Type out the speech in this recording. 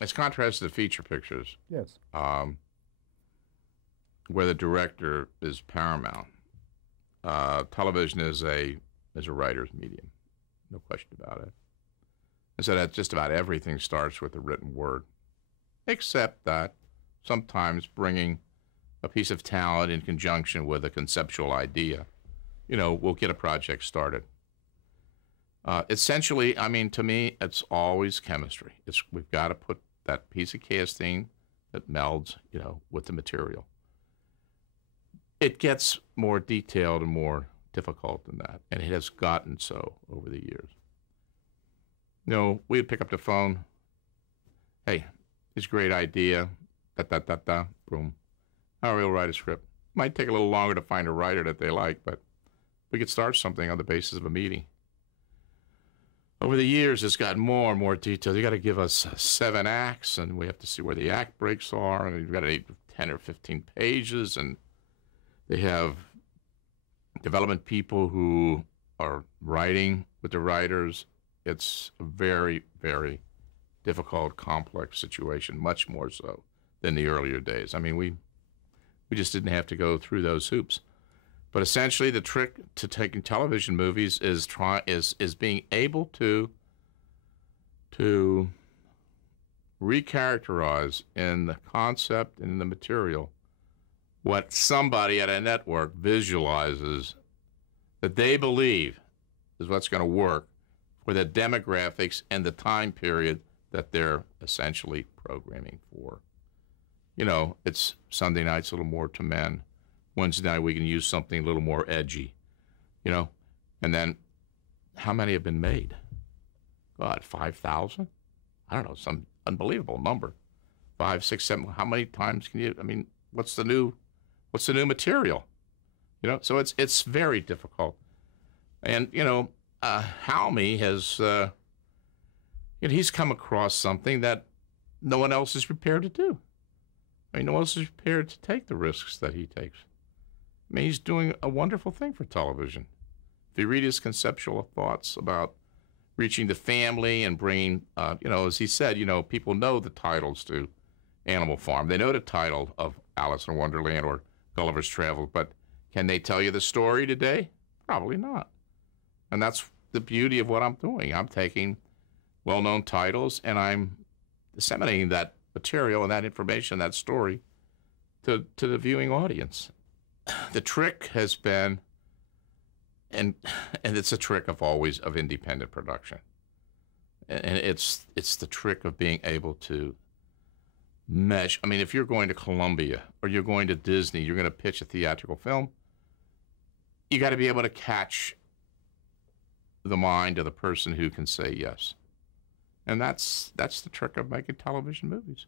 It's contrasted to feature pictures, Yes. where the director is paramount. Television is a writer's medium, no question about it. And so that just about everything starts with a written word, except that sometimes bringing a piece of talent in conjunction with a conceptual idea, will get a project started. Essentially, I mean, to me, it's always chemistry. We've got to put that piece of casting that melds, with the material. It gets more detailed and more difficult than that, and it has gotten so over the years. We'd pick up the phone. Hey, it's a great idea. Da da da da. Boom. All right, we'll write a script. Might take a little longer to find a writer that they like, but we could start something on the basis of a meeting. Over the years, it's gotten more and more detailed. You got to give us 7 acts, and we have to see where the act breaks are, and you've got to 10 or 15 pages, and they have development people who are writing with the writers. It's a very, very difficult, complex situation, much more so than the earlier days. I mean, we just didn't have to go through those hoops. But essentially, the trick to taking television movies is being able to recharacterize in the concept and in the material what somebody at a network visualizes that they believe is what's going to work for the demographics and the time period that they're essentially programming for. It's Sunday nights a little more to men. Wednesday night we can use something a little more edgy, And then how many have been made? God, 5,000? I don't know, some unbelievable number. 5, 6, 7. How many times can you? I mean, what's the new material? So it's very difficult. And Halmy has he's come across something that no one else is prepared to do. I mean, no one else is prepared to take the risks that he takes. I mean, he's doing a wonderful thing for television. If you read his conceptual thoughts about reaching the family and bringing, as he said, people know the titles to Animal Farm. They know the title of Alice in Wonderland or Gulliver's Travels, but can they tell you the story today? Probably not. And that's the beauty of what I'm doing. I'm taking well-known titles and I'm disseminating that material and that information, that story, to the viewing audience. The trick has been, and it's a trick of independent production, and it's the trick of being able to mesh. I mean, if you're going to Columbia or you're going to Disney, you're going to pitch a theatrical film, you got to be able to catch the mind of the person who can say yes. And that's the trick of making television movies.